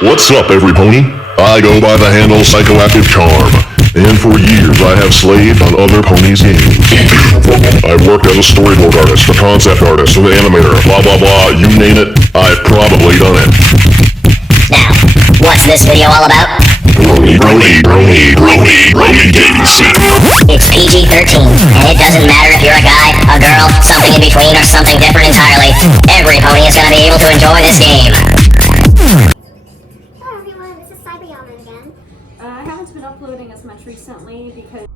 What's up, every pony? I go by the handle Psychoactive Charm, and for years I have slaved on other ponies' games. I've worked as a storyboard artist, a concept artist, an animator, blah blah blah, you name it, I've probably done it. Now, what's this video all about? Brony games. It's PG-13, and it doesn't matter if you're a guy, a girl, something in between, or something different entirely. Every pony is going to be able to enjoy this game. Hello everyone, this is Cyberyaman again. I haven't been uploading as much recently because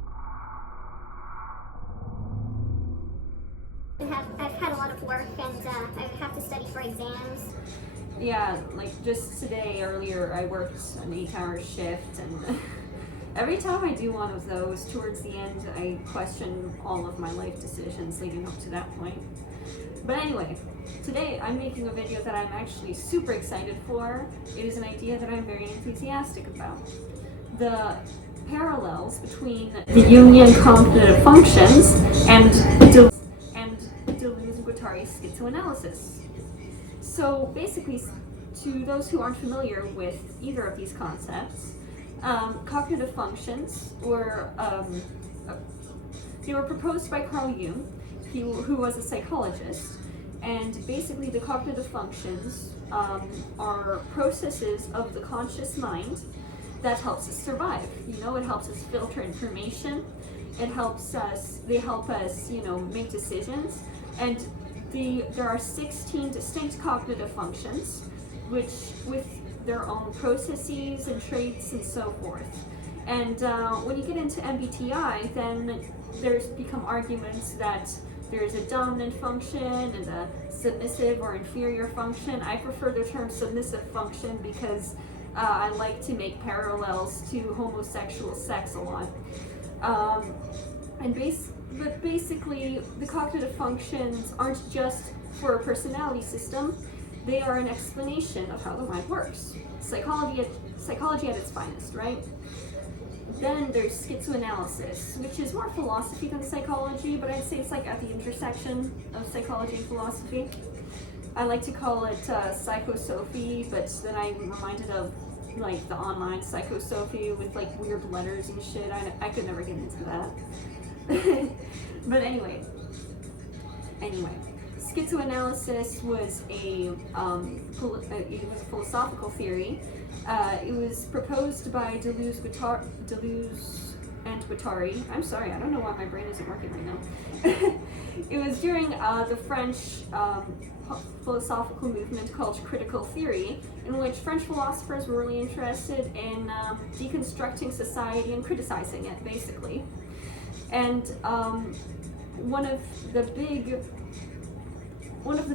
I've had a lot of work and I have to study for exams. yeah, like just today earlier I worked an 8-hour shift, and every time I do one of those, towards the end I question all of my life decisions leading up to that point. But anyway, today I'm making a video that I'm actually super excited for. It is an idea that I'm very enthusiastic about. The parallels between the Jungian cognitive functions and Deleuze-Guattari's schizoanalysis. So basically, to those who aren't familiar with either of these concepts, cognitive functions were proposed by Carl Jung, who was a psychologist, and basically the cognitive functions are processes of the conscious mind that helps us survive. You know, it helps us filter information, they help us, make decisions, and there are 16 distinct cognitive functions, which with their own processes and traits and so forth. And when you get into MBTI, then there's become arguments that there's a dominant function and a submissive or inferior function. I prefer the term submissive function because I like to make parallels to homosexual sex a lot. But basically, the cognitive functions aren't just for a personality system, they are an explanation of how the mind works. Psychology at its finest, right? Then there's schizoanalysis, which is more philosophy than psychology, but I'd say it's like at the intersection of psychology and philosophy. I like to call it psychosophy, but then I'm reminded of like the online psychosophy with like weird letters and shit. I could never get into that. But anyway, schizoanalysis was a philosophical theory. It was proposed by Deleuze and Guattari. I'm sorry, I don't know why my brain isn't working right now. It was during the French philosophical movement called critical theory, in which French philosophers were really interested in deconstructing society and criticizing it, basically. And one of the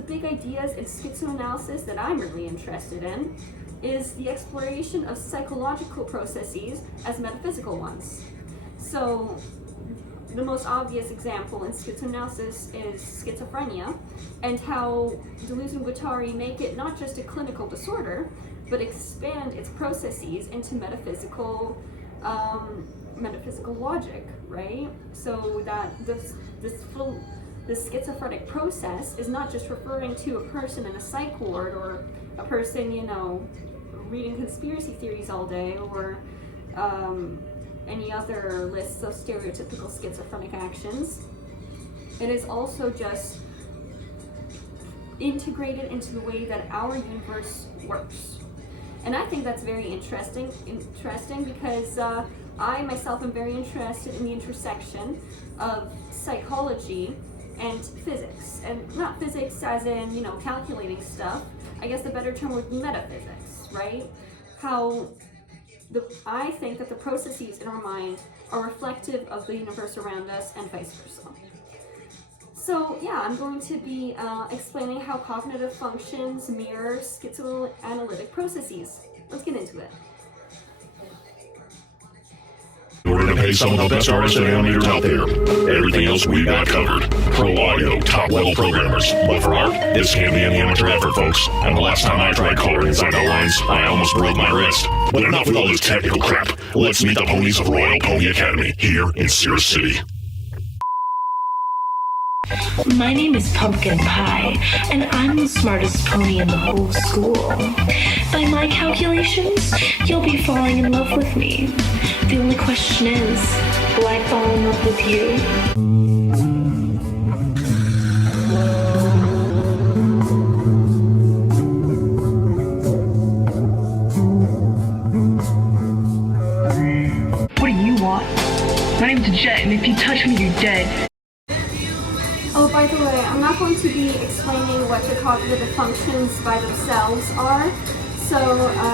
big ideas in schizoanalysis that I'm really interested in is the exploration of psychological processes as metaphysical ones. So the most obvious example in schizoanalysis is schizophrenia, and how Deleuze and Guattari make it not just a clinical disorder, but expand its processes into metaphysical logic, right? So that this schizophrenic process is not just referring to a person in a psych ward or a person, reading conspiracy theories all day, or any other lists of stereotypical schizophrenic actions. It is also just integrated into the way that our universe works. And I think that's very interesting because I myself am very interested in the intersection of psychology and physics. And not physics as in, calculating stuff. I guess the better term would be metaphysics, right? I think that the processes in our mind are reflective of the universe around us and vice versa. So yeah, I'm going to be explaining how cognitive functions mirror schizoanalytic processes. Let's get into it. We're gonna pay some of the best artists and animators out there. Everything else we got covered. Pro audio, top level programmers. But for art, this can be an amateur effort, folks. And the last time I tried coloring inside outlines, I almost broke my wrist. But enough with all this technical crap. Let's meet the ponies of Royal Pony Academy here in Cirrus City. My name is Pumpkin Pie, and I'm the smartest pony in the whole school. By my calculations, you'll be falling in love with me. The only question is, will I fall in love with you? What do you want? My name's Jet, and if you touch me, you're dead. Oh, by the way, I'm not going to be explaining what the cognitive functions by themselves are. So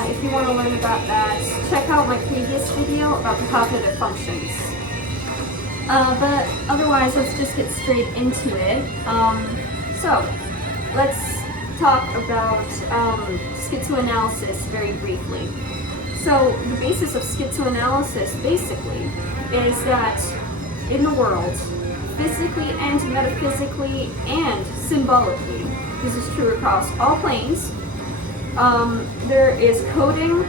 if you want to learn about that, check out my previous video about the cognitive functions. But otherwise, let's just get straight into it. So let's talk about schizoanalysis very briefly. So the basis of schizoanalysis basically is that in the world, physically and metaphysically and symbolically, this is true across all planes, there is coding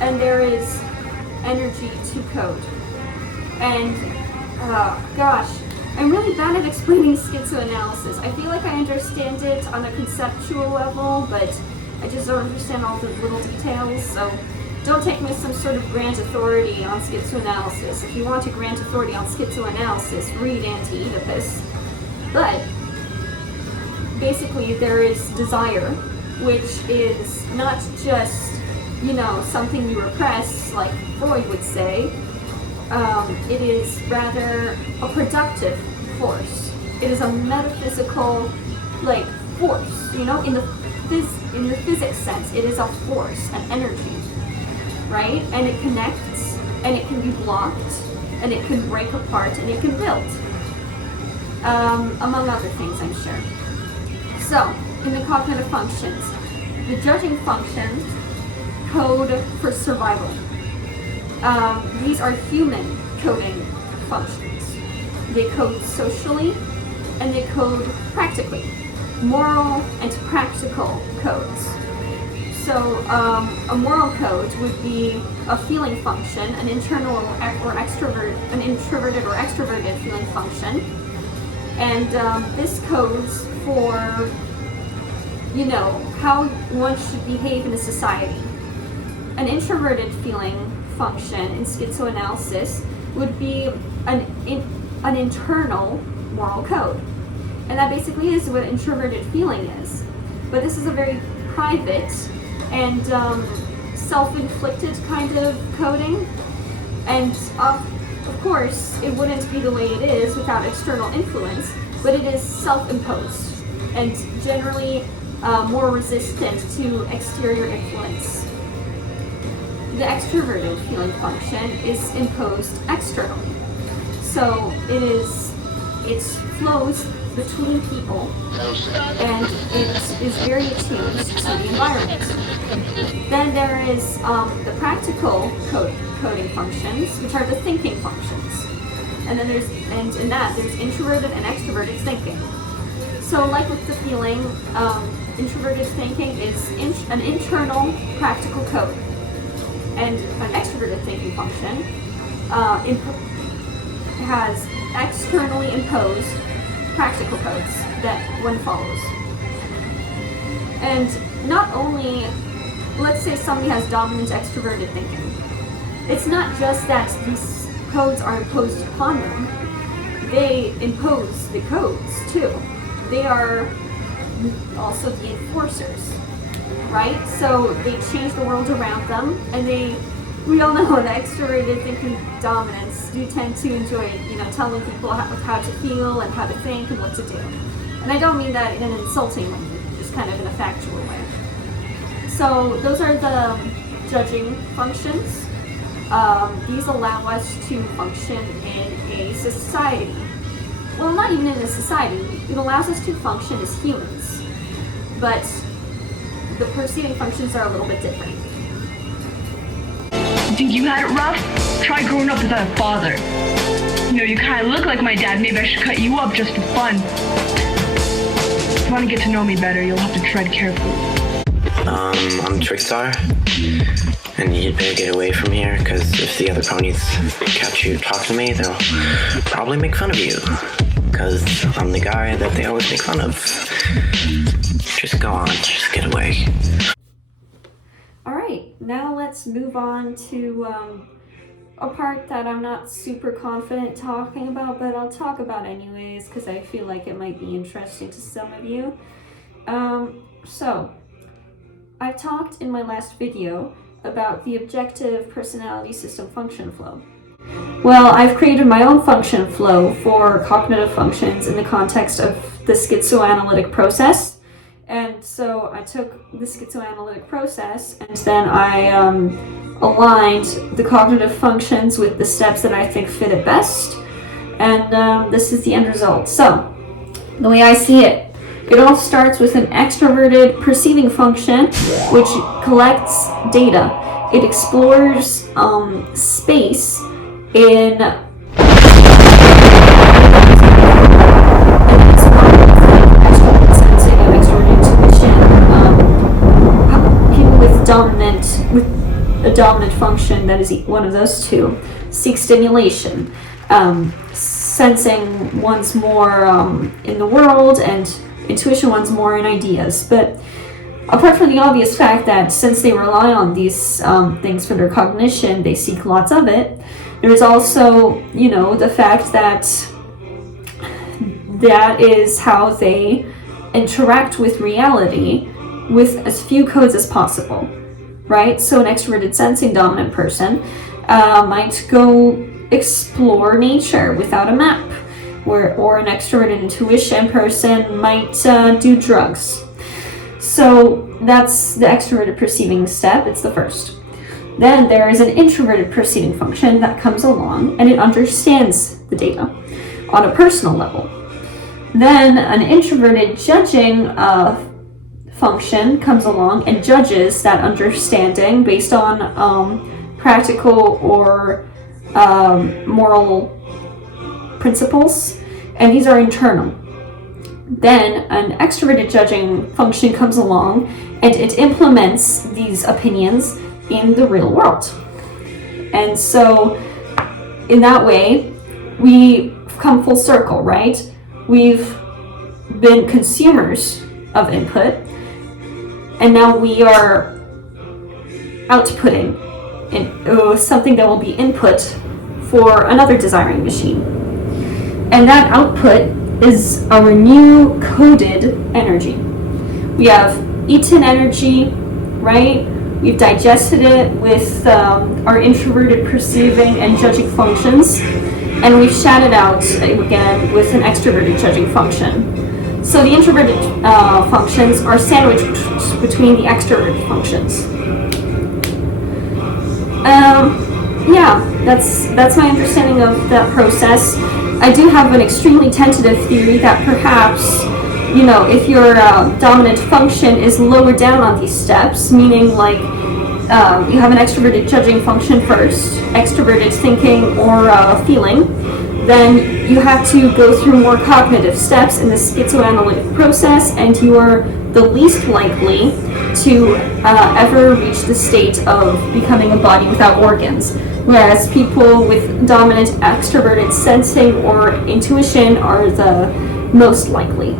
and there is energy to code. And gosh, I'm really bad at explaining schizoanalysis. I feel like I understand it on a conceptual level, but I just don't understand all the little details, so don't take me as some sort of grant authority on schizoanalysis. If you want a grant authority on schizoanalysis, read Anti-Oedipus. But basically there is desire, which is not just, something you repress, like Freud would say. It is rather a productive force. It is a metaphysical, force, in the physics sense. It is a force, an energy. Right? And it connects, and it can be blocked, and it can break apart, and it can build. Among other things, I'm sure. So, in the cognitive functions, the judging functions code for survival. These are human coding functions. They code socially, and they code practically. Moral and practical codes. So a moral code would be a feeling function, an internal or an introverted or extroverted feeling function, and this codes for how one should behave in a society. An introverted feeling function in schizoanalysis would be an internal moral code, and that basically is what introverted feeling is. But this is a very private and self-inflicted kind of coding, and of course it wouldn't be the way it is without external influence, but it is self-imposed and generally more resistant to exterior influence. The extroverted feeling function is imposed externally, so it flows between people, and it is very attuned to the environment. Then there is the practical coding functions, which are the thinking functions. And then in that there's introverted and extroverted thinking. So like with the feeling, introverted thinking is an internal practical code. And an extroverted thinking function has externally imposed practical codes that one follows. And not only, let's say somebody has dominant extroverted thinking, it's not just that these codes are imposed upon them, they impose the codes too. They are also the enforcers, right? So they change the world around them, and we all know that extroverted thinking dominants do tend to enjoy, telling people how to feel and how to think and what to do. And I don't mean that in an insulting way, just kind of in a factual way. So those are the judging functions. These allow us to function in a society. Well, not even in a society. It allows us to function as humans. But the preceding functions are a little bit different. Think you had it rough? Try growing up without a father. You kind of look like my dad. Maybe I should cut you up just for fun. If you want to get to know me better, you'll have to tread carefully. I'm Trickstar, and you'd better get away from here, because if the other ponies catch you talk to me, they'll probably make fun of you. because I'm the guy that they always make fun of. Just go on, just get away. Alright, now let's move on to a part that I'm not super confident talking about, but I'll talk about anyways because I feel like it might be interesting to some of you. So, I talked in my last video about the objective personality system function flow. Well, I've created my own function flow for cognitive functions in the context of the schizoanalytic process. And so I took the schizoanalytic process and then I aligned the cognitive functions with the steps that I think fit it best. And this is the end result. So, the way I see it, it all starts with an extroverted perceiving function which collects data. It explores space in with a dominant function that is one of those two seek stimulation, sensing one's more in the world, and intuition one's more in ideas. But apart from the obvious fact that since they rely on these things for their cognition, they seek lots of it, there's also, the fact that that is how they interact with reality with as few codes as possible. Right? So an extroverted sensing dominant person might go explore nature without a map, or an extroverted intuition person might do drugs. So that's the extroverted perceiving step. It's the first. Then there is an introverted perceiving function that comes along and it understands the data on a personal level. Then an introverted judging function comes along and judges that understanding based on practical or moral principles, and these are internal. Then an extroverted judging function comes along and it implements these opinions in the real world. And so in that way, we come full circle, right? We've been consumers of input, and now we are outputting something that will be input for another desiring machine. And that output is our new coded energy. We have eaten energy, right? We've digested it with our introverted perceiving and judging functions, and we've shat it out again with an extroverted judging function. So the introverted functions are sandwiched between the extroverted functions. That's my understanding of that process. I do have an extremely tentative theory that perhaps, if your dominant function is lower down on these steps, meaning like you have an extroverted judging function first, extroverted thinking or feeling, then you have to go through more cognitive steps in the schizoanalytic process, and you are the least likely to ever reach the state of becoming a body without organs. Whereas people with dominant extroverted sensing or intuition are the most likely.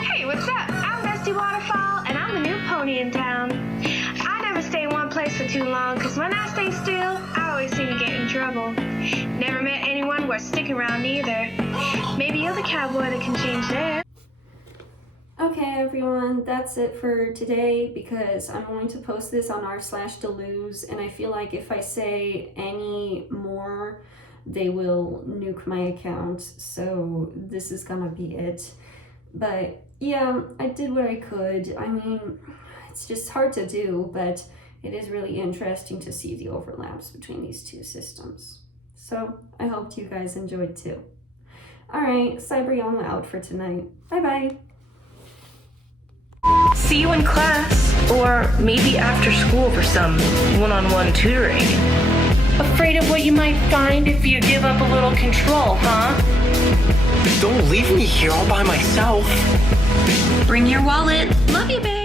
Hey, what's up? I'm Dusty Waterfall, and I'm the new pony in town. I never stay in one place for too long, because when I stay still, I always seem to get in trouble. Never met anyone worth sticking around either. Maybe you're the cowboy that can change that. Okay, everyone, that's it for today, because I'm going to post this on r/Deleuze, and I feel like if I say any more, they will nuke my account, so this is gonna be it. But yeah, I did what I could. I mean, it's just hard to do, but it is really interesting to see the overlaps between these two systems. So I hope you guys enjoyed too. Alright, Cyber out for tonight. Bye-bye. See you in class, or maybe after school for some one-on-one tutoring. Afraid of what you might find if you give up a little control, huh? Don't leave me here all by myself. Bring your wallet. Love you, babe.